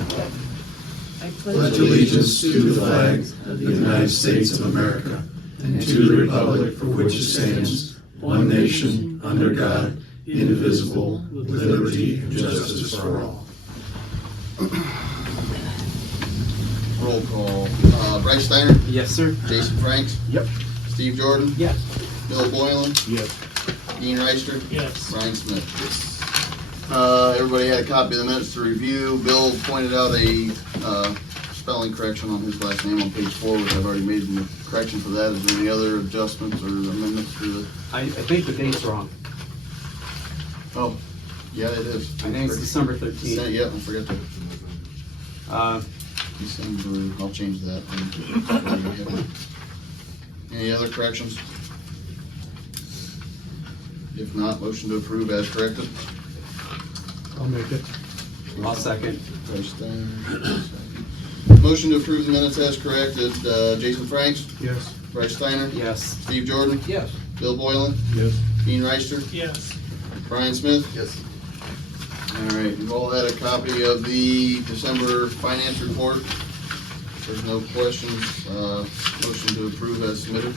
I pledge allegiance to the flag of the United States of America and to the republic for which it stands, one nation, under God, indivisible, with liberty and justice for all. Roll call. Bryce Steiner? Yes, sir. Jason Franks? Yep. Steve Jordan? Yes. Bill Boylan? Yes. Dean Reister? Yes. Brian Smith? Yes. Everybody had a copy of the minutes to review. Bill pointed out a spelling correction on his last name on page 4, which I've already made the correction for that. Is there any other adjustments or amendments to the? I think the date's wrong. Oh, yeah, it is. I think it's December 13th. Yeah, I forgot to. December, I'll change that. Any other corrections? If not, motion to approve as corrected. I'll make it. I'll second. Bryce Steiner, motion to approve the minutes as corrected. Jason Franks? Yes. Bryce Steiner? Yes. Steve Jordan? Yes. Bill Boylan? Yes. Dean Reister? Yes. Brian Smith? Yes. All right, you've all had a copy of the December finance report. If there's no questions, motion to approve as submitted.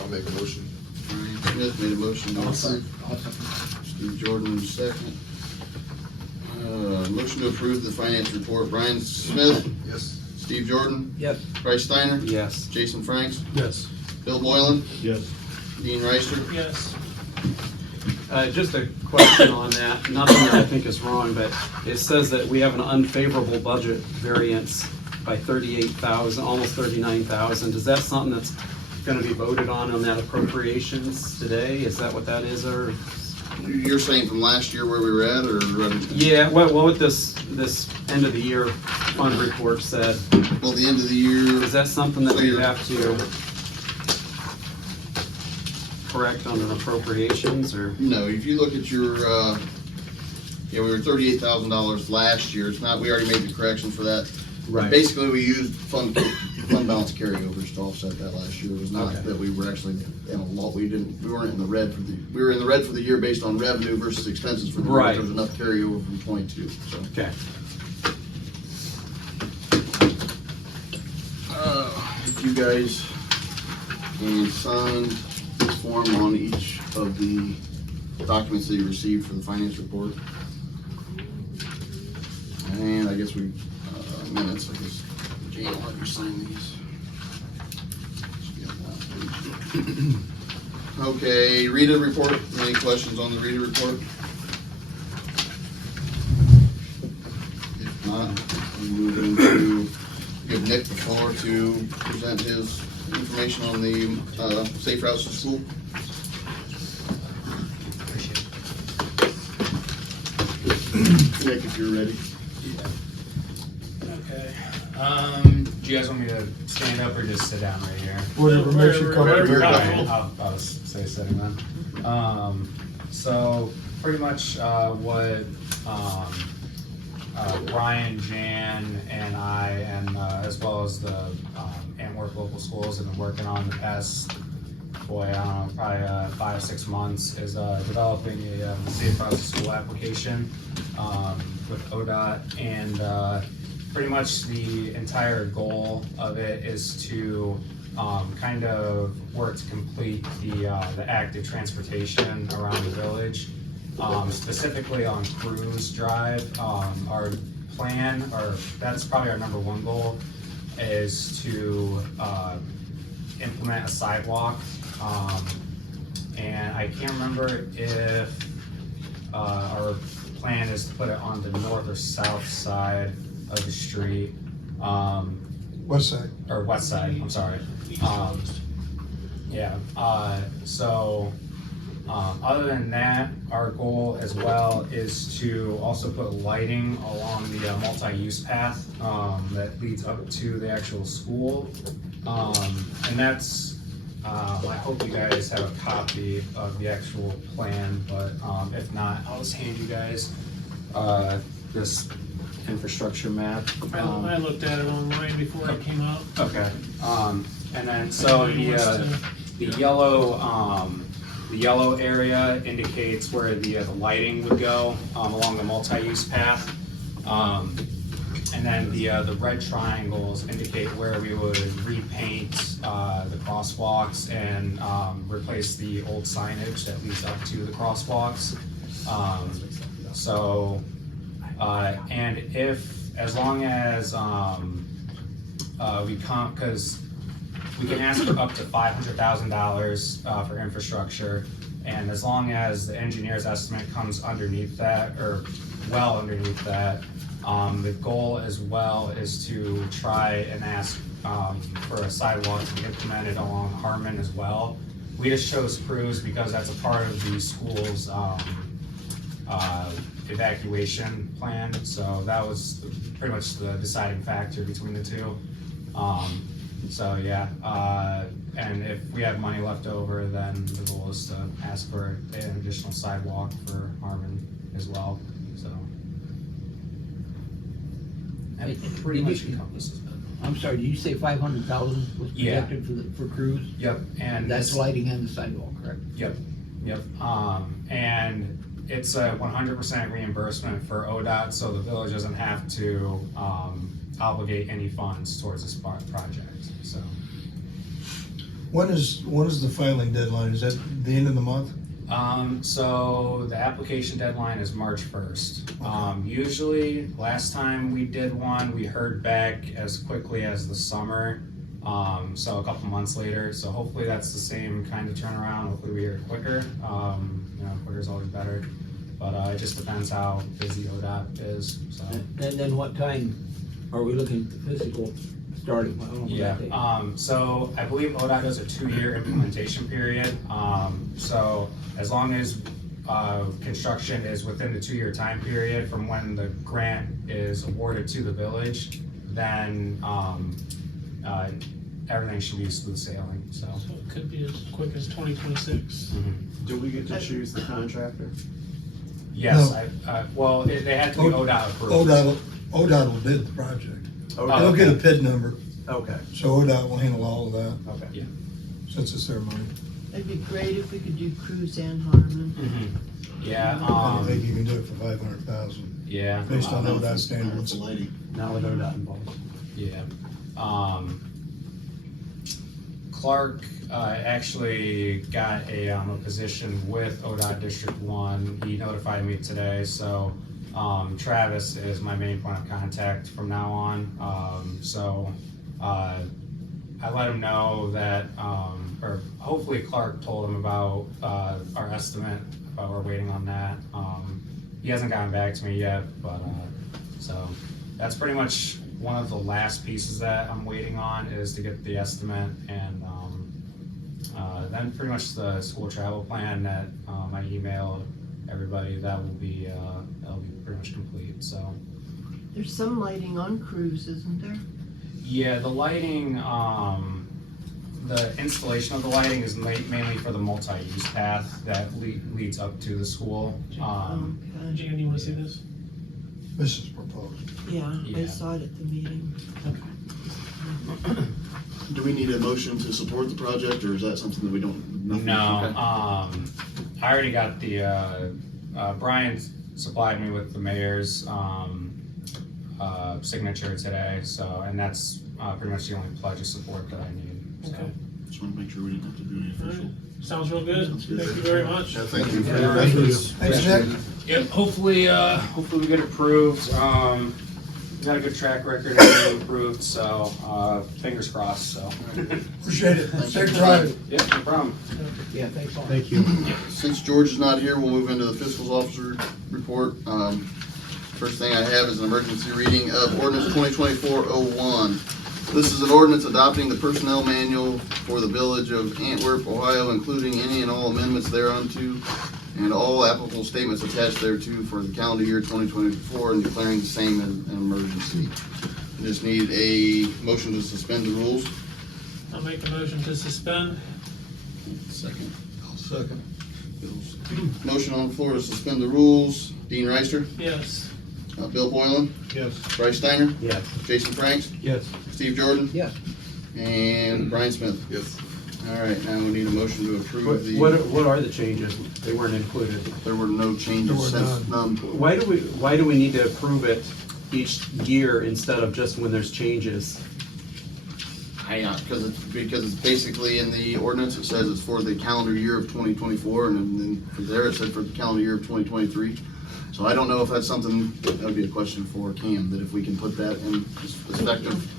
I'll make a motion. Brian Smith made a motion to approve. Steve Jordan, second. Motion to approve the finance report. Brian Smith, Yes. Steve Jordan, Yep. Bryce Steiner, Yes. Jason Franks, Yes. Bill Boylan, Yes. Dean Reister. Yes. Just a question on that. Nothing that I think is wrong, but it says that we have an unfavorable budget variance by 38,000, almost 39,000. Is that something that's going to be voted on that appropriations today? Is that what that is, or? You're saying from last year where we were at, or? Yeah. What what this end of the year fund report said? Well, the end of the year. Is that something that we have to correct on an appropriations, or? No, if you look at your, we were $38,000 last year. It's not, we already made the correction for that. Right. Basically, we used fund balance carryovers to offset that last year. It was not Okay. that we were actually in a lot, we weren't in the red for we were in the red for the year based on revenue versus expenses for the year. Right. There was enough carryover from 22, so. Okay. If you guys can sign this form on each of the documents that you received for the finance report. And I guess minutes, I guess. Jane, I'll let you sign these. Okay, reader report. Any questions on the reader report? If not, we move into give Nick the floor to present his information on the safe routes to school. Nick, if you're ready. Okay. Do you guys want me to stand up or just sit down right here? Whatever makes you Okay, comfortable. I'll say sitting then. So pretty much what Brian, Jan, and I, and as well as the Antwerp local schools have been working on the past, boy, I don't know, probably 5 or 6 months, is developing a safe routes to school application with ODOT, and pretty much the entire goal of it is to kind of work to complete the active transportation around the village, specifically on Cruise Drive. Our plan, or that's probably our #1 goal, is to implement a sidewalk. And I can't remember if our plan is to put it on the north or south side of the street. West side. Or west side, I'm sorry. Yeah, so other than that, our goal as well is to also put lighting along the multi-use path that leads up to the actual school. And that's, I hope you guys have a copy of the actual plan, but if not, I'll just hand you guys this infrastructure map. I looked at it online before I came out. Okay, and then so the yellow The yellow area indicates where the lighting would go along the multi-use path. And then the red triangles indicate where we would repaint the crosswalks and replace the old signage that leads up to the crosswalks. And as long as because we can ask for up to $500,000 for infrastructure, and as long as the engineer's estimate comes underneath that, or well underneath that, the goal as well is to try and ask for a sidewalk to be implemented along Harmon as well. We just chose Cruz because that's a part of the school's evacuation plan, so that was pretty much the deciding factor between the two. And if we have money left over, then the goal is to ask for an additional sidewalk for Harmon as well, so. That pretty much encompasses it. I'm sorry, did you say 500,000 was Yeah. projected for Cruz? Yep, and That's lighting and the sidewalk, correct? Yep. And it's a 100% reimbursement for ODOT, so the village doesn't have to obligate any funds towards this project, so. When is the filing deadline? Is that the end of the month? So the application deadline is March 1st. Usually, last time we did one, we heard back as quickly as the summer, so a couple months later. So hopefully that's the same kind of turnaround. Hopefully we hear it quicker. Quicker is always better, but it just depends how busy ODOT is. So. And then what time are we looking at the physical starting? I don't know Yeah, that date. so I believe ODOT does a 2-year implementation period. So as long as construction is within the 2-year time period from when the grant is awarded to the village, then everything should be smooth sailing, so. So it could be as quick as 2026. Do we get to choose the contractor? Yes, No. well, they had to be ODOT approved. ODOT will bid the project. Okay. They'll get a PID number, Okay, so ODOT will handle all of that, okay. since it's their money. It'd be great if we could do Cruz and Harmon. Yeah, I think you can do it for 500,000, yeah. based on ODOT standards. Now with ODOT involved. Yeah. Clark actually got a position with ODOT District 1. He notified me today, so Travis is my main point of contact from now on. I let him know that, or hopefully Clark told him about our estimate, but we're waiting on that. He hasn't gotten back to me yet, but so that's pretty much one of the last pieces that I'm waiting on, is to get the estimate, and then pretty much the school travel plan that I emailed everybody, that will be pretty much complete, so. There's some lighting on Cruz, isn't there? Yeah, the lighting, the installation of the lighting is mainly for the multi-use path that leads up to the school. Okay. Jan, you wanna see this? This is proposed. Yeah, I Yeah. saw it at the meeting. Do we need a motion to support the project, or is that something that we don't? No, Okay. I already got the, Brian supplied me with the mayor's, signature today, so, and that's, pretty much the only pledge of support that I need, so. Okay. Just want to make sure we didn't have to do any All right. official. Sounds real good. Thank you very much. Thank you for Yeah, your thank you. efforts. Thanks, Nick. Yep, hopefully we get approved. Got a good track record of getting approved, so, fingers crossed, so. Appreciate it. Thanks. Safe drive. Yeah, no problem. Yeah, thanks all. Thank you. Since George is not here, we'll move into the fiscal officer report. First thing I have is an emergency reading of ordinance 2024-01. This is an ordinance adopting the personnel manual for the village of Antwerp, Ohio, including any and all amendments thereunto, and all applicable statements attached thereto for the calendar year 2024, and declaring the same as an emergency. We just need a motion to suspend the rules. I'll make the motion to suspend. Second. I'll second. Motion on the floor to suspend the rules. Dean Reister, Yes. Bill Boylan, Yes. Bryce Steiner, Yes. Jason Franks, Yes. Steve Jordan, Yes. and Brian Smith. Yes. All right, now we need a motion to approve the, What are the changes? They weren't included. there were no changes since, none. Why do we need to approve it each year instead of just when there's changes? Hang on, because it's basically in the ordinance, it says it's for the calendar year of 2024, and then for there it said for the calendar year of 2023. So I don't know if that's something, that would be a question for Cam, that if we can put that in effective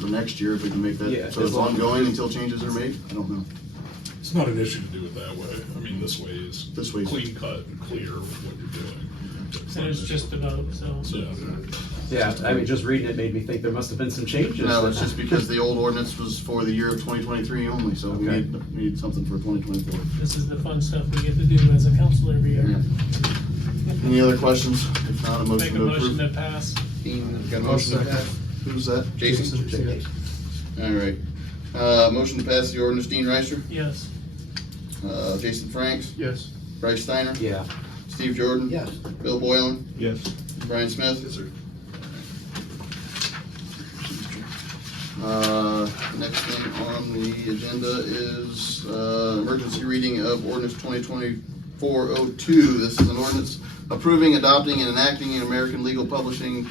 for next year, if we can make Yeah, that, so it's ongoing until changes are made, I don't know. It's not an issue to do it that way. I mean, this way is This way is- clean cut and clear with what you're doing. And it's just a vote, so. So, Yeah, I mean, just reading it made me think there must have been some changes. No, it's just because the old ordinance was for the year of 2023 only, so we Okay. need something for 2024. This is the fun stuff we get to do as a council every year. Yeah. Any other questions? If not, a Make motion a to motion approve. to pass. Dean, got a motion to pass? Who's that? Jason? All right. Motion to pass the ordinance, Dean Reister, Yes. Jason Franks, yes. Bryce Steiner, Yeah, Steve Jordan. Yes. Bill Boylan, Yes. Brian Smith. Yes, sir. Next thing on the agenda is, emergency reading of ordinance 2024-02. This is an ordinance approving, adopting, and enacting in American Legal Publishing,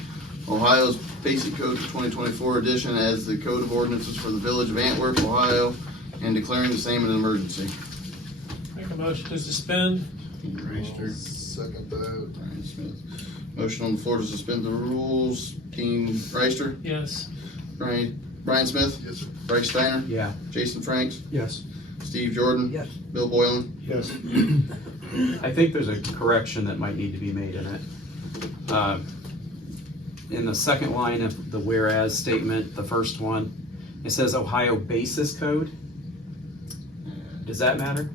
Ohio's Basic Code 2024 edition as the Code of Ordinances for the Village of Antwerp, Ohio, and declaring the same an emergency. Make a motion to suspend. Dean Reister, Second that. Brian Smith. Motion on the floor to suspend the rules. Dean Reister, Yes. Brian Smith, Yes, sir. Bryce Steiner, yeah. Jason Franks, Yes. Steve Jordan, Yes. Bill Boylan. Yes. I think there's a correction that might need to be made in it. In the second line of the whereas statement, the first one, it says Ohio Basis Code. Does that matter?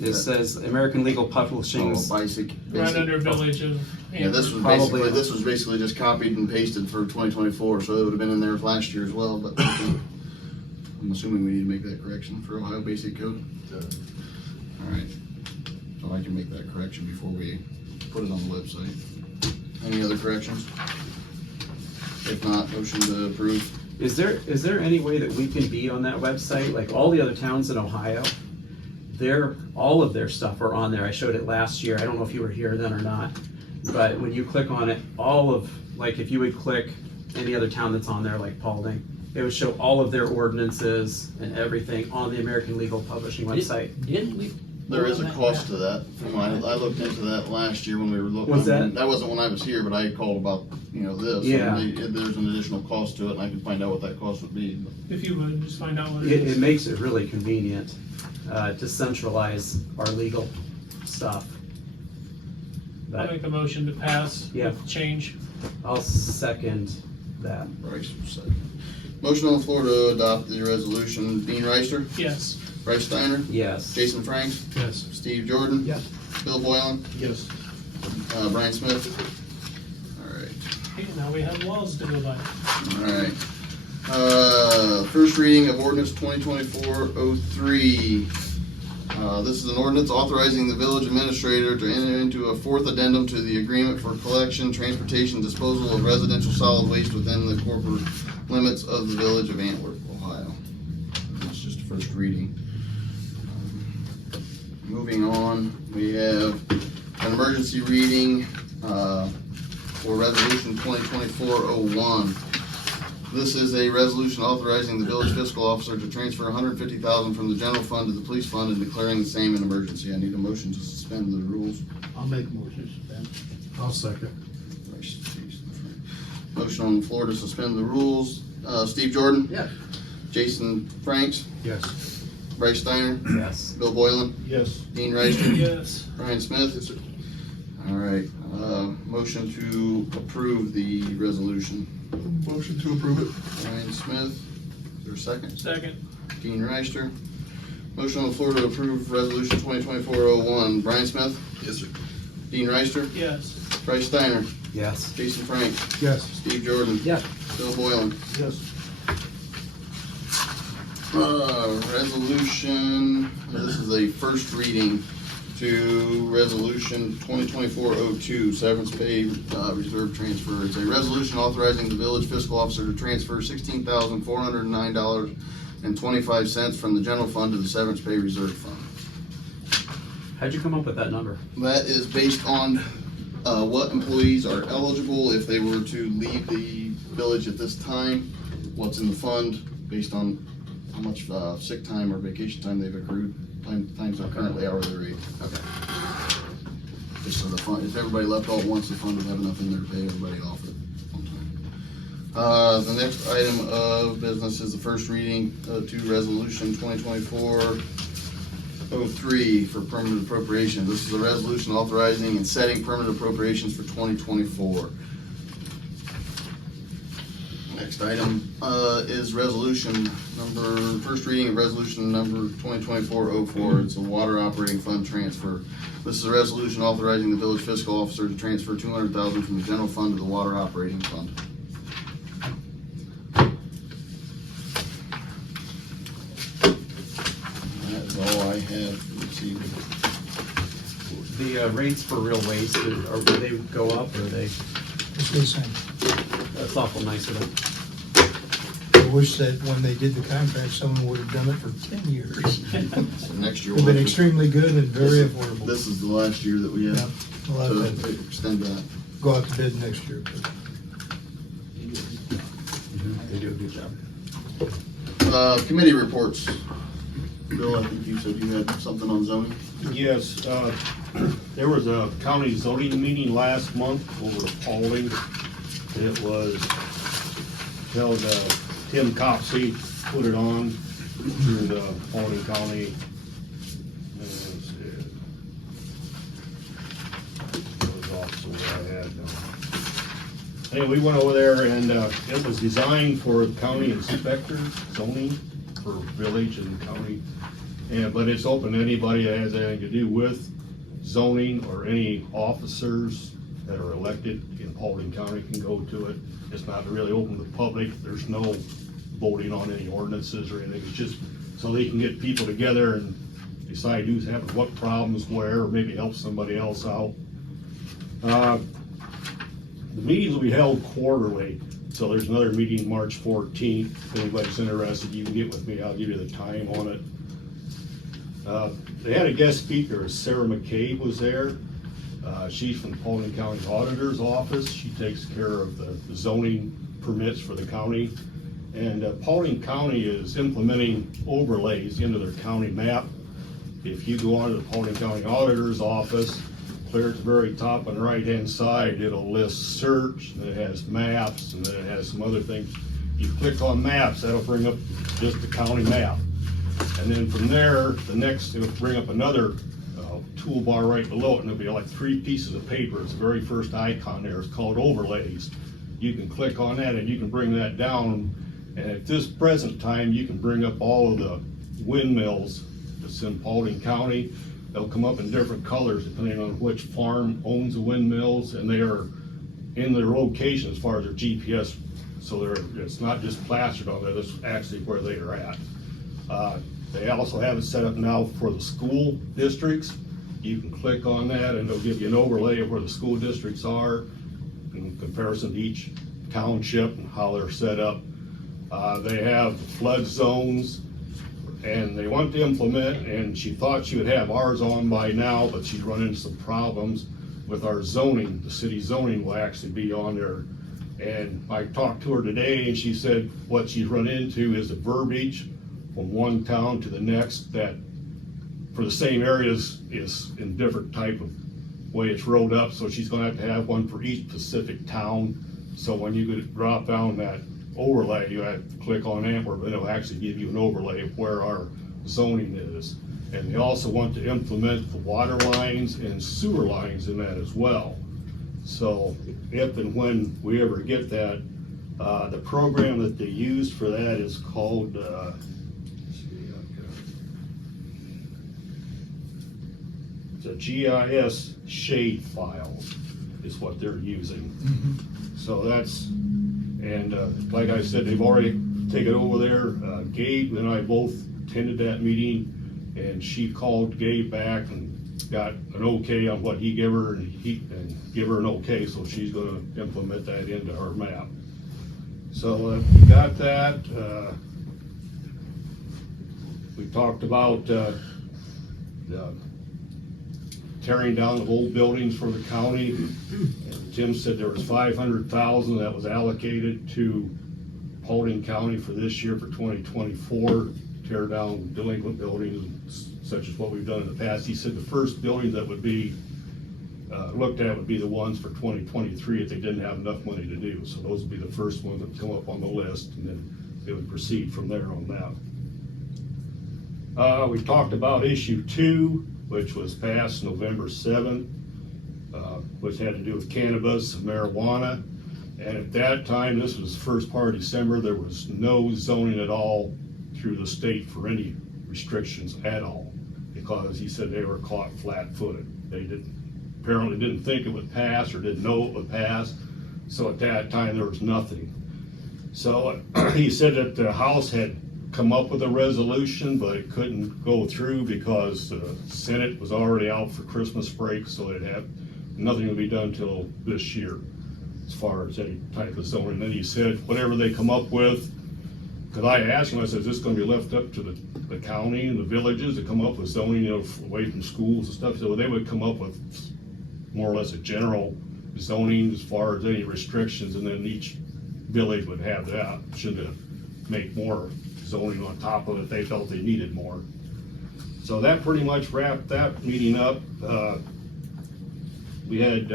It says American Legal Publishing's. Basic. Right under Village of. Yeah, this was Probably. basically just copied and pasted for 2024, so it would have been in there last year as well, but I'm assuming we need to make that correction for Ohio Basic Code. Yeah. All right, so I can make that correction before we put it on the website. Any other corrections? If not, motion to approve. Is there any way that we can be on that website? Like all the other towns in Ohio, all of their stuff are on there. I showed it last year. I don't know if you were here then or not. But when you click on it, like if you would click any other town that's on there, like Paulding, it would show all of their ordinances and everything on the American Legal Publishing website. Didn't we? There is a cost to that. I looked into that last year when we were looking. Was that- That wasn't when I was here, but I called about, this. Yeah. And there's an additional cost to it, and I can find out what that cost would be. If you would, just find out what it It is. makes it really convenient to centralize our legal stuff. I'll But make a motion to pass Yeah. with change. I'll second that. Bryce, second. Motion on the floor to adopt the resolution. Dean Reister, Yes. Bryce Steiner, Yes. Jason Franks, Yes. Steve Jordan. Yes. Bill Boylan, Yes. Brian Smith. All right. Okay, now we have laws to go by. All right. First reading of ordinance 2024-03. This is an ordinance authorizing the village administrator to enter into a fourth addendum to the agreement for collection, transportation, disposal of residential solid waste within the corporate limits of the village of Antwerp, Ohio. It's just a first reading. Moving on, we have an emergency reading for resolution 2024-01. This is a resolution authorizing the village fiscal officer to transfer $150,000 from the general fund to the police fund and declaring the same an emergency. I need a motion to suspend the rules. I'll make a motion to suspend. I'll second. Motion on the floor to suspend the rules. Steve Jordan, Yes. Jason Franks, Yes. Bryce Steiner, Yes. Bill Boylan, Yes. Dean Reister, Yes. Brian Smith. Yes, sir. All right, motion to approve the resolution. Motion to approve it. Brian Smith, is there a second? Second. Dean Reister. Motion on the floor to approve resolution 2024-01. Brian Smith, Yes, sir. Dean Reister, Yes. Bryce Steiner, Yes. Jason Franks, Yes. Steve Jordan, Yes. Bill Boylan. Yes. Resolution, this is a first reading to resolution 2024-02, severance pay reserve transfer. It's a resolution authorizing the village fiscal officer to transfer $16,409 and 25 cents from the general fund to the severance pay reserve fund. How'd you come up with that number? That is based on what employees are eligible if they were to leave the village at this time, what's in the fund, based on how much sick time or vacation time they've accrued, times their currently hourly rate. Okay. Just so the fund, if everybody left all at once, the fund would have enough in there to pay everybody off at one time. The next item of business is the first reading to resolution 2024-03 for permanent appropriations. This is a resolution authorizing and setting permanent appropriations for 2024. Next item is first reading of resolution number 2024-04. It's a water operating fund transfer. This is a resolution authorizing the village fiscal officer to transfer $200,000 from the general fund to the water operating fund. That is all I have this evening. The rates for real waste, do they go up or are they, It's the same. that's awful nice of them. I wish that when they did the contract, someone would have done it for 10 years. So next year They've been we'll extremely good and very affordable. This is the last year that we Yeah, have we'll have to to extend that. go out to bid next year. They do a good job. Committee reports. Bill, I think you said you had something on zoning? Yes, there was a county zoning meeting last month over at Paulding. It was held, Tim Copsey put it on through the Paulding County. That was also what I had. Anyway, we went over there and it was designed for county inspector zoning for village and county. But it's open to anybody that has anything to do with zoning, or any officers that are elected in Paulding County can go to it. It's not really open to the public. There's no voting on any ordinances or anything. It's just so they can get people together and decide who's having what problems where, or maybe help somebody else out. The meetings will be held quarterly, so there's another meeting March 14th. If anybody's interested, you can get with me. I'll give you the time on it. They had a guest speaker, Sarah McCabe was there. She's from the Paulding County Auditor's Office. She takes care of the zoning permits for the county. And Paulding County is implementing overlays into their county map. If you go onto the Paulding County Auditor's Office, clear at the very top on the right-hand side, it'll list search, and it has maps, and then it has some other things. You click on maps, that'll bring up just the county map. And then from there, it'll bring up another toolbar right below it, and it'll be like 3 pieces of paper. It's the very first icon there. It's called overlays. You can click on that and you can bring that down. And at this present time, you can bring up all of the windmills that's in Paulding County. They'll come up in different colors depending on which farm owns the windmills, and they are in their location as far as their GPS. So it's not just plastered on there, that's actually where they are at. They also have it set up now for the school districts. You can click on that and it'll give you an overlay of where the school districts are in comparison to each township and how they're set up. They have flood zones, and they want to implement, and she thought she would have ours on by now, but she's run into some problems with our zoning. The city zoning will actually be on there. And I talked to her today, and she said what she's run into is the verbiage from one town to the next that for the same areas is in different type of way it's rolled up. So she's gonna have one for each specific town. So when you could drop down that overlay, you have to click on Antwerp, and it'll actually give you an overlay of where our zoning is. And they also want to implement the water lines and sewer lines in that as well. So if and when we ever get that, the program that they use for that is called, it's a GIS shade file is what they're using. So that's, and like I said, they've already taken over there. Gabe and I both attended that meeting, and she called Gabe back and got an okay on what he gave her, and give her an okay, so she's gonna implement that into her map. So we got that. We talked about, tearing down of old buildings for the county. And Jim said there was $500,000 that was allocated to Paulding County for this year for 2024, tear down delinquent buildings such as what we've done in the past. He said the first building that would be looked at would be the ones for 2023 if they didn't have enough money to do. So those would be the first ones that come up on the list, and then they would proceed from there on that. We talked about issue 2, which was passed November 7th, which had to do with cannabis and marijuana. And at that time, this was the first part of December, there was no zoning at all through the state for any restrictions at all, because he said they were caught flat-footed. They apparently didn't think it would pass or didn't know it would pass. So at that time, there was nothing. So he said that the House had come up with a resolution, but it couldn't go through because the Senate was already out for Christmas break, so it had nothing to be done till this year as far as any type of zoning. Then he said, whatever they come up with, because I asked him, I said, is this gonna be left up to the county and the villages to come up with zoning, you know, away from schools and stuff? So they would come up with more or less a general zoning as far as any restrictions, and then each village would have the option to make more zoning on top of it. They felt they needed more. So that pretty much wrapped that meeting up. We had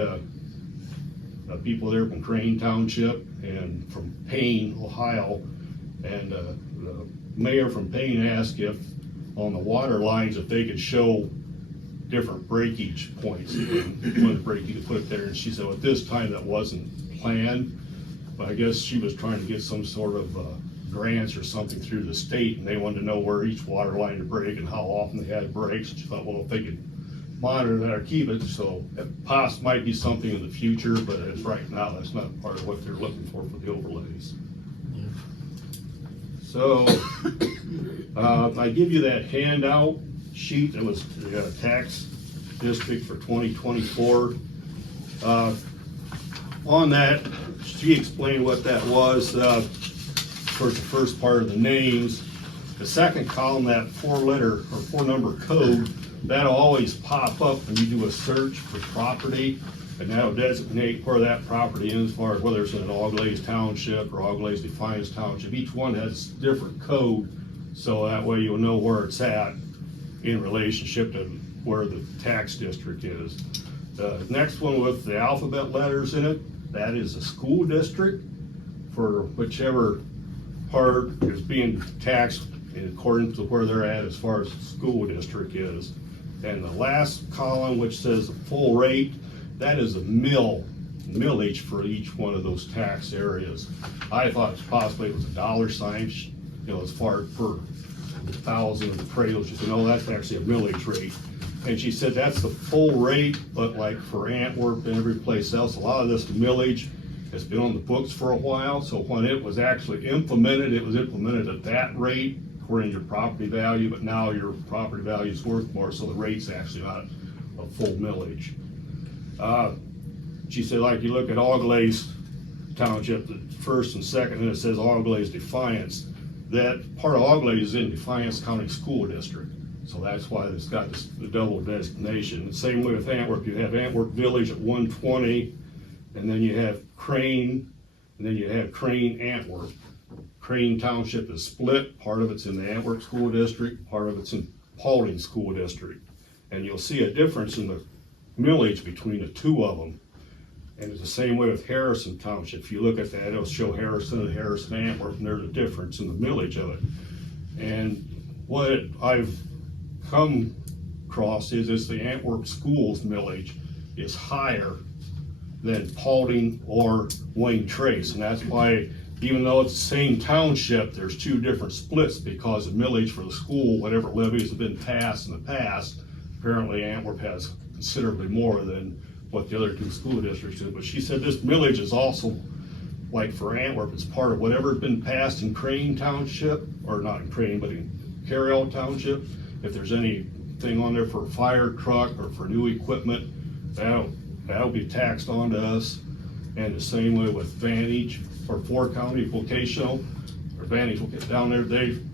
people there from Crane Township and from Payne, Ohio, and the mayor from Payne asked if on the water lines if they could show different breakage points, one breakage to put it there, and she said at this time that wasn't planned, but I guess she was trying to get some sort of grants or something through the state, and they wanted to know where each water line to break and how often they had breaks. And she thought, well, if they could monitor that or keep it, so it might be something in the future, but as right now, that's not part of what they're looking for the overlays. So I give you that handout sheet that was the tax district for 2024. On that, she explained what that was. For the first part of the names, the second column, that 4-letter or 4-number code, that'll always pop up when you do a search for property, and that'll designate where that property is as far as whether it's in an Auglaize Township or Auglaize Defiance Township. Each one has different code, so that way you'll know where it's at in relationship to where the tax district is. The next one with the alphabet letters in it, that is a school district for whichever part is being taxed in accordance to where they're at as far as the school district is. And the last column, which says the full rate, that is a millage for each one of those tax areas. I thought possibly it was a dollar sign, you know, as far per 1,000 of the appraisals. She said, no, that's actually a millage rate. And she said that's the full rate, but like for Antwerp and every place else, a lot of this millage has been on the books for a while. So when it was actually implemented, it was implemented at that rate according to your property value, but now your property value is worth more, so the rate's actually not a full millage. She said, like you look at Auglaize Township, the first and second, and it says Auglaize Defiance. That part of Auglaize is in Defiance County School District. So that's why it's got the double designation. The same way with Antwerp, you have Antwerp Village at 120, and then you have Crane, and then you have Crane Antwerp. Crane Township is split. Part of it's in the Antwerp School District, part of it's in Paulding School District. And you'll see a difference in the millage between the two of them. And it's the same way with Harrison Township. If you look at that, it'll show Harrison and Harrison Antwerp, and there's a difference in the millage of it. And what I've come across is the Antwerp Schools millage is higher than Paulding or Wayne Trace. And that's why, even though it's the same township, there's two different splits, because the millage for the school, whatever levies have been passed in the past, apparently Antwerp has considerably more than what the other two school districts do. But she said this millage is also, like for Antwerp, it's part of whatever's been passed in Crane Township, or not in Crane, but in Carroll Township. If there's anything on there for a fire truck or for new equipment, that'll be taxed onto us. And the same way with Vantage or 4 County Vocational, or Vantage will get down there,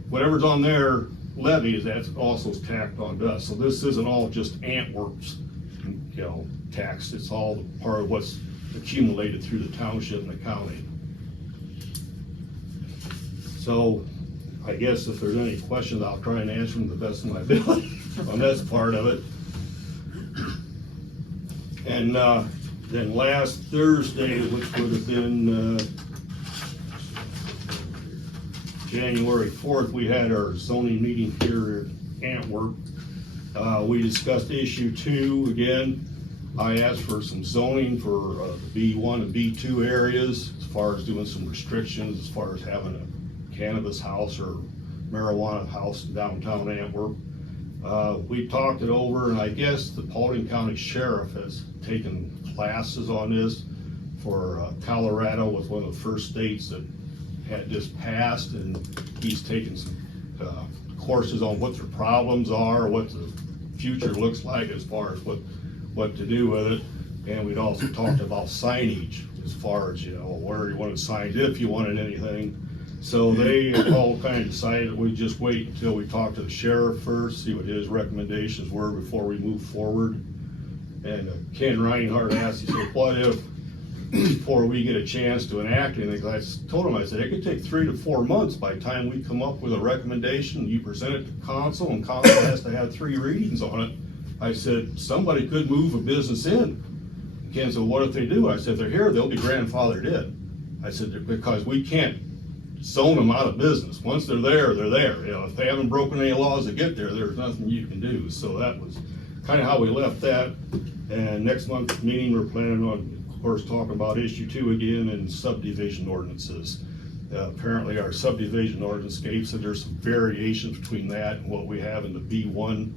whatever's on there levy, that's also tacked onto us. So this isn't all just Antwerp's, tax, it's all part of what's accumulated through the township and the county. So I guess if there's any questions, I'll try and answer them the best of my ability on this part of it. And then last Thursday, which would have been January 4th, we had our zoning meeting here in Antwerp. We discussed issue 2 again. I asked for some zoning for the B1 and B2 areas, as far as doing some restrictions, as far as having a cannabis house or marijuana house in downtown Antwerp. We talked it over, and I guess the Paulding County Sheriff has taken classes on this for Colorado was one of the first states that had this passed, and he's taken some courses on what their problems are, what the future looks like as far as what to do with it. And we'd also talked about signage as far as, where you wanted signs, if you wanted anything. So they all kind of decided that we'd just wait until we talk to the sheriff first, see what his recommendations were before we move forward. And Ken Reinhardt asked, he said, what if, before we get a chance to enact anything, I told him, I said, it could take 3 to 4 months by the time we come up with a recommendation, you present it to council, and council has to have 3 readings on it. I said, somebody could move a business in. Ken said, what if they do? I said, if they're here, they'll be grandfathered in. I said, because we can't zone them out of business. Once they're there, they're there. If they haven't broken any laws to get there, there's nothing you can do. So that was kind of how we left that. And next month's meeting, we're planning on, of course, talking about issue 2 again and subdivision ordinances. Apparently our subdivision ordinance gave, so there's some variations between that and what we have in the B1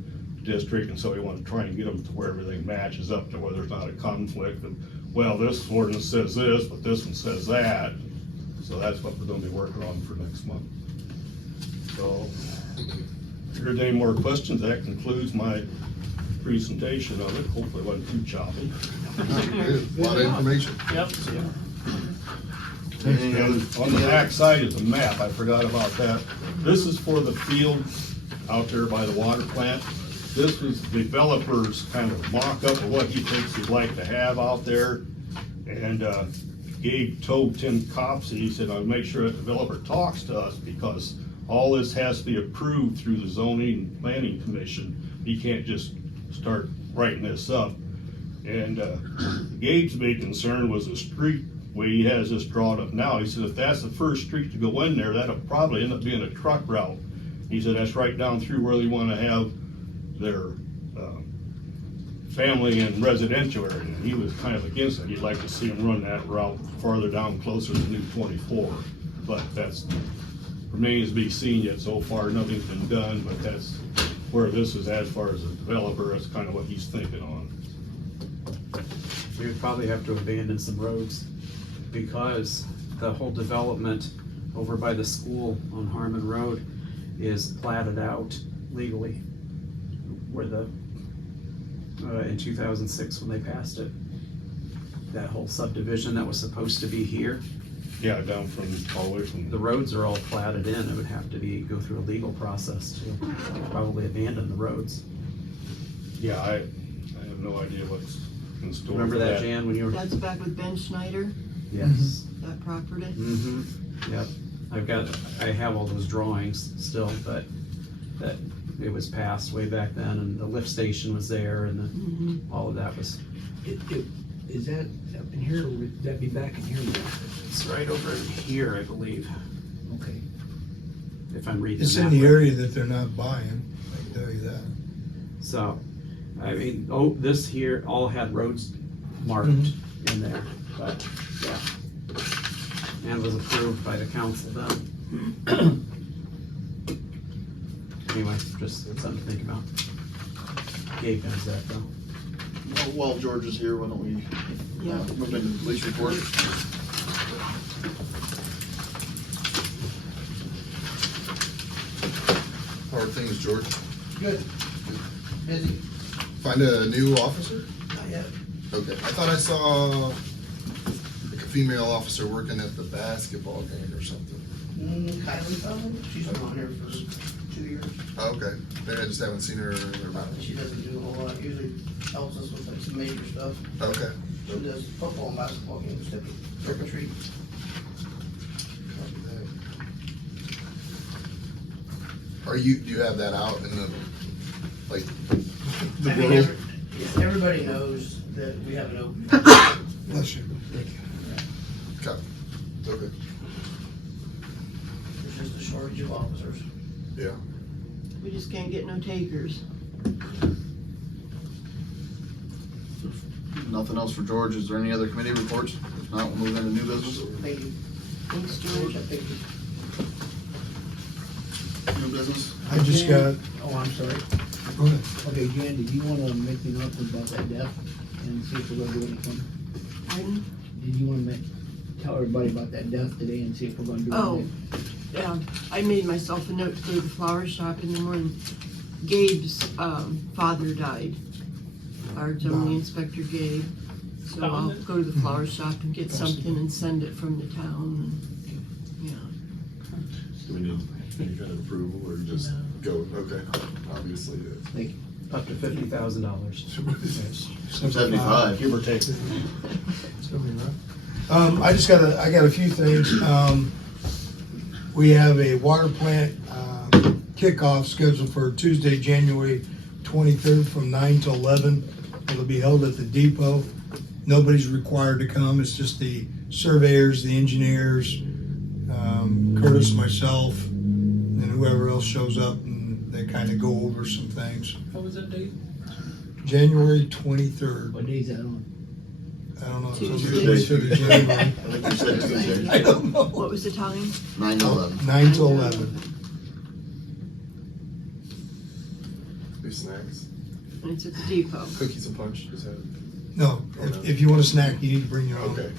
district, and so we want to try and get them to where everything matches up to where there's not a conflict of, well, this ordinance says this, but this one says that. So that's what we're going to be working on for next month. So if there's any more questions, that concludes my presentation of it. Hopefully it wasn't too choppy. A lot of information. Yep. And on the back side is a map, I forgot about that. This is for the field out there by the water plant. This was the developer's kind of mock-up of what he thinks he'd like to have out there. And Gabe told Tim Copsey, he said, I'll make sure that developer talks to us, because all this has to be approved through the zoning and planning commission. He can't just start writing this up. And Gabe's big concern was the street way he has this drawn up now. He said, if that's the first street to go in there, that'll probably end up being a truck route. He said, that's right down through where they want to have their family and residential area. And he was kind of against it. He'd like to see them run that route farther down, closer to New 24. But that's remains to be seen yet. So far, nothing's been done, but that's where this is as far as a developer. That's kind of what he's thinking on. We would probably have to abandon some roads, because the whole development over by the school on Harmon Road is platted out legally, where the, in 2006 when they passed it, that whole subdivision that was supposed to be here, Yeah, down from all the way from the roads are all platted in. It would have to go through a legal process to probably abandon the roads. Yeah, I have no idea what's in store. Remember for that, Jan, when you were? That's back with Ben Schneider, Yes. that property. Mm-hmm, yep. I have all those drawings still, but that it was passed way back then, and the lift station was there, and all of that was. Is that up in here, or would that be back in here? It's right over in here, I believe, Okay. if I'm reading. It's the in map the right. area that they're not buying, I can tell you that. So, I mean, this here all had roads marked in there, but, yeah. And was approved by the council then. Anyway, just something to think about. Gabe knows that though. While George is here, why don't we Yeah. move into the police report? How are things, George? Good. Busy? Find a new officer? Not yet. Okay. I thought I saw like a female officer working at the basketball game or something. Kylie, she's been on here for 2 years. Oh, okay. Maybe I just haven't seen her about it. She doesn't do a whole lot, usually helps us with like some major stuff. Okay. She does football and basketball games, trick or treat. Copy that. Do you have that out in the, like, the I mean, world? everybody knows that we have an open. Bless you. Thank you. Okay. Okay. There's just a shortage of officers. Yeah. We just can't get no takers. Nothing else for George. Is there any other committee reports? If not, we'll move into new business. Thank you. Thanks, George. Thank you. New business. I just got, Oh, I'm sorry. go ahead. Okay, Jan, did you wanna make me nothing about that death and see if we're gonna do anything? Pardon? Did you wanna tell everybody about that death today and see if we're gonna do Oh, anything? yeah, I made myself a note to go to the flower shop in the morning. Gabe's, father died. Our zoning inspector, Gabe. So I'll go to the flower shop and get something and send it from the town. And, yeah. Do we need any kind of approval or just go? Okay. Obviously, yeah. Up to $50,000. 75. Give or take. It's gonna be rough. I got a few things. We have a water plant kickoff scheduled for Tuesday, January 23rd from 9 to 11. It'll be held at the depot. Nobody's required to come. It's just the surveyors, the engineers, Curtis, myself, and whoever else shows up, and they kind of go over some things. What was that date? January 23rd. What day is that on? I don't know. It's Tuesday. 23rd of January. I think you said Tuesday. I don't know. What was the time? 9 to 11. 9 to 11. Do snacks, And it's at the depot. cookies and punch. Is that No, if you want a snack, you need to bring your own. okay?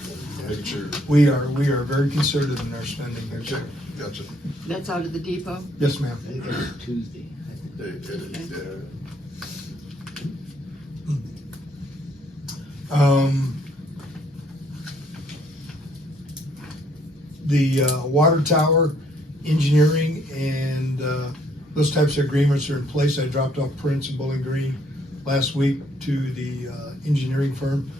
Making sure. We are very conservative in our spending. Okay. Gotcha. That's out of the depot? Yes, ma'am. I think it's Tuesday. It is. Yeah. The water tower engineering and those types of agreements are in place. I dropped off prints in Bowling Green last week to the engineering firm,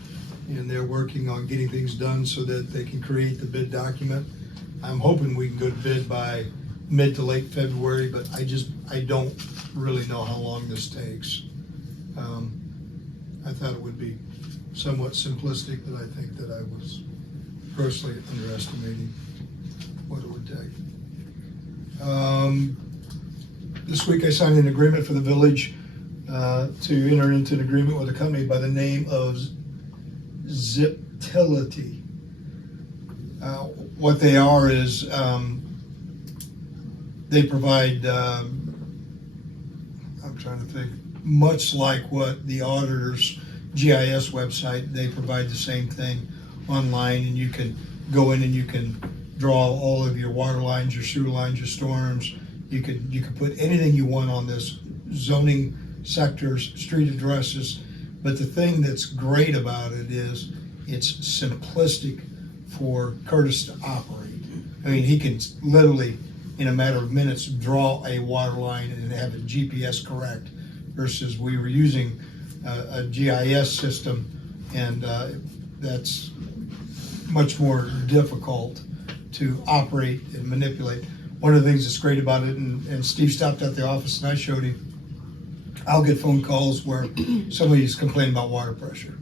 and they're working on getting things done so that they can create the bid document. I'm hoping we can go to bid by mid to late February, but I don't really know how long this takes. I thought it would be somewhat simplistic, but I think that I was grossly underestimating what it would take. This week I signed an agreement for the village to enter into an agreement with a company by the name of Ziptility. What they are is they provide, I'm trying to think, much like what the auditor's GIS website, they provide the same thing online, and you can go in and you can draw all of your water lines, your sewer lines, your storms. You can put anything you want on this, zoning sectors, street addresses. But the thing that's great about it is it's simplistic for Curtis to operate. I mean, he can literally, in a matter of minutes, draw a water line and have it GPS correct, versus we were using a GIS system, and that's much more difficult to operate and manipulate. One of the things that's great about it, and Steve stopped at the office and I showed him, I'll get phone calls where somebody's complaining about water pressure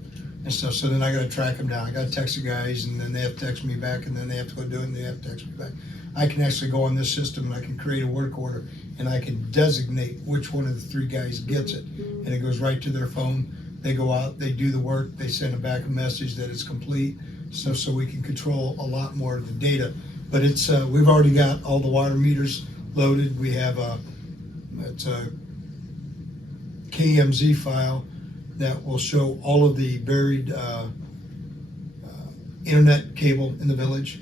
and stuff, so then I gotta track them down. I gotta text the guys, and then they have to text me back, and then they have to go do it, and they have to text me back. I can actually go on this system and I can create a work order, and I can designate which one of the three guys gets it, and it goes right to their phone. They go out, they do the work, they send it back a message that it's complete, so we can control a lot more of the data. But it's we've already got all the water meters loaded. We have it's a KMZ file that will show all of the buried internet cable in the village.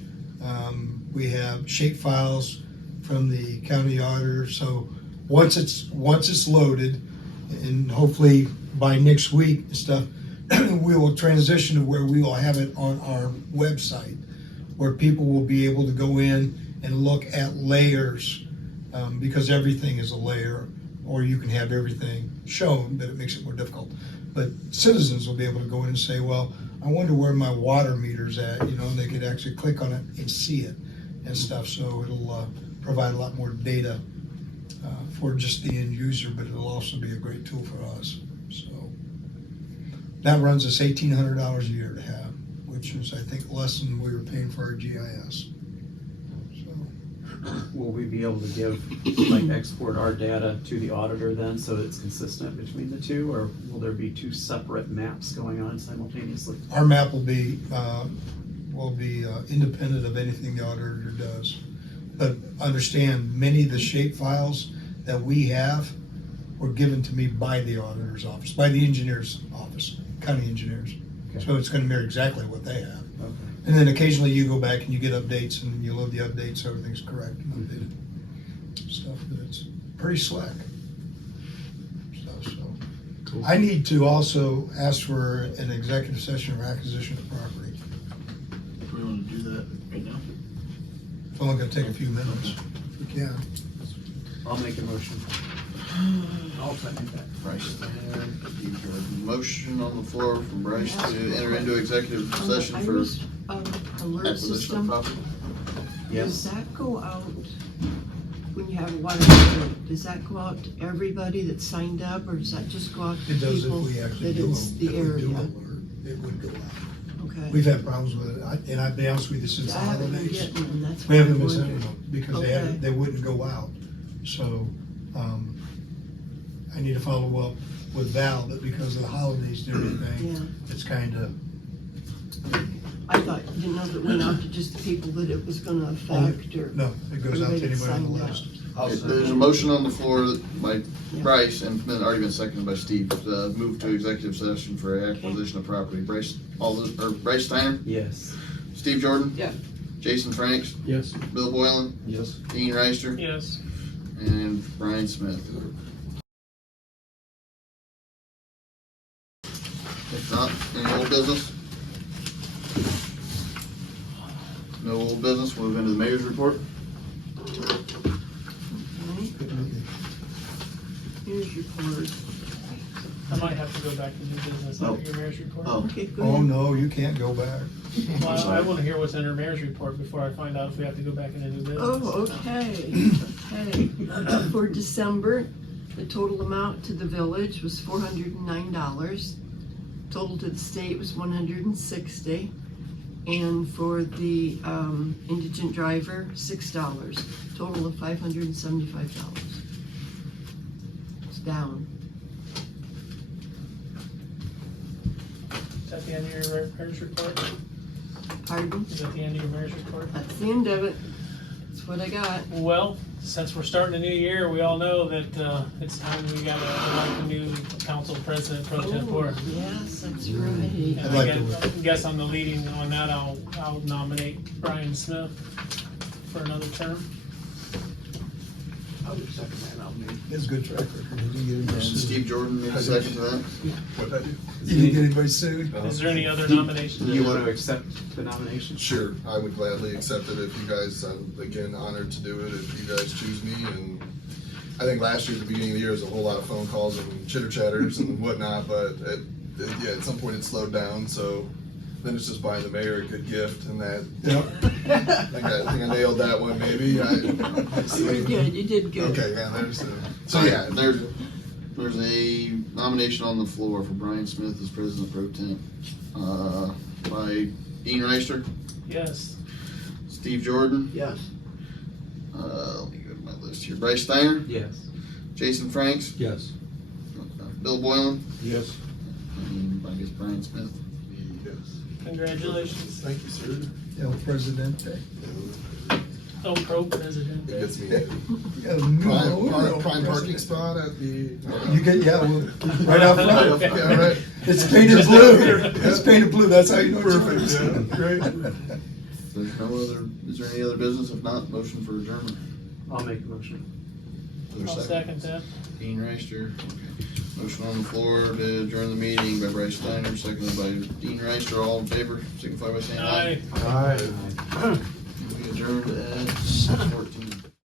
We have shape files from the county auditor. So once it's loaded, and hopefully by next week and stuff, we will transition to where we will have it on our website, where people will be able to go in and look at layers because everything is a layer, or you can have everything shown, but it makes it more difficult. But citizens will be able to go in and say, well, I wonder where my water meter's at, you know, and they could actually click on it and see it and stuff, so it'll provide a lot more data for just the end user, but it'll also be a great tool for us, so. That runs us $1,800 a year to have, which is, I think, less than we were paying for our GIS. So, Will we be able to give, like, export our data to the auditor then, so it's consistent between the two, or will there be two separate maps going on simultaneously? our map will be independent of anything the auditor does. But understand, many of the shape files that we have were given to me by the auditor's office, by the engineer's office, county engineers. Okay. So it's gonna mirror exactly what they have. Okay. And then occasionally you go back and you get updates and you load the updates, so everything's correct and updated stuff, but it's pretty slick. So, Cool. I need to also ask for an executive session or acquisition of property. We want to do that right now. It's only gonna take a few minutes, if we can. I'll make a motion. I'll second that. Bryce, motion on the floor from Bryce to enter into executive session for Alert acquisition of system, property. does that go out when you have a water meter? Does that go out to everybody that's signed up, or does that just go out to It does if people we actually that do it's them. the If we do area? alert, it would go out. Okay. We've had problems with it, and I'll be honest with you, since the I haven't been holidays. getting them, that's We why haven't I'm been sending wondering. them, because Okay. they wouldn't go out. So, I need to follow up with Val, but because of the holidays and everything, Yeah, it's kinda, I thought, didn't know if it went out to just the people that it was gonna affect, or. no, it goes out to Everybody anybody on the signed list. Okay, there's a motion on the floor by Yeah. Bryce and then already been seconded by Steve. Move to executive session for acquisition of property. Bryce, Bryce Steiner, Yes. Steve Jordan. Yeah. Jason Franks, Yes. Bill Boylan, Yes. Dean Reister, Yes. and Brian Smith. If not, any old business? No old business, we'll move into the mayor's report. Right. Here's your report. I might have to go back to new business after your mayor's report. Oh. Okay, go Oh, ahead. no, you can't go back. Well, I wanna hear what's in her mayor's report before I find out if we have to go back into new business. Oh, okay, okay. For December, the total amount to the village was $409. Total to the state was $160. And for the indigent driver, $6. Total of $575. It's down. Is that the end of your mayor's report? Pardon? Is that the end of your mayor's report? That's the end of it. That's what I got. Well, since we're starting a new year, we all know that it's time we gotta elect a new council president pro tempore. Oh, yes, that's right. And I'd like I guess on the leading on that, I'll nominate Brian Smith for another term. I would second that nomination. It's a good track record. He didn't get And anybody sued. Steve Jordan made a second to that. What'd I do? He didn't get anybody sued. Is there any other Do nominations? you want to accept the nomination? Sure, I would gladly accept it if you guys, I'm again honored to do it if you guys choose me. And I think last year, at the beginning of the year, was a whole lot of phone calls and chitter chatters and whatnot, but yeah, at some point it slowed down, so then it's just buying the mayor a good gift, and that, Yeah. I think I nailed that one maybe. You did good, you did good. Okay, yeah, there's, So yeah, there's a nomination on the floor for Brian Smith as president pro temp, by Dean Reister, Yes. Steve Jordan, Yes. let me go to my list here, Bryce Steiner, Yes. Jason Franks, Yes. Bill Boylan, Yes. and I guess Brian Smith. yes. Congratulations. Thank you, sir. El Presidente. Oh, pro president. It gets me Yeah, no, prime president. parking spot at the. You get, yeah, well, right out front. Yeah, right. It's painted blue. It's painted blue, that's how you know it's Perfect, yours. yeah, great. If there's no other, is there any other business? If not, motion for adjournment. I'll make a motion. Is there a I'll second that. Dean Reister. Okay. Motion on the floor to adjourn the meeting by Bryce Steiner, seconded by Dean Reister. All in favor, signify by saying aye. Aye. We adjourned at 14.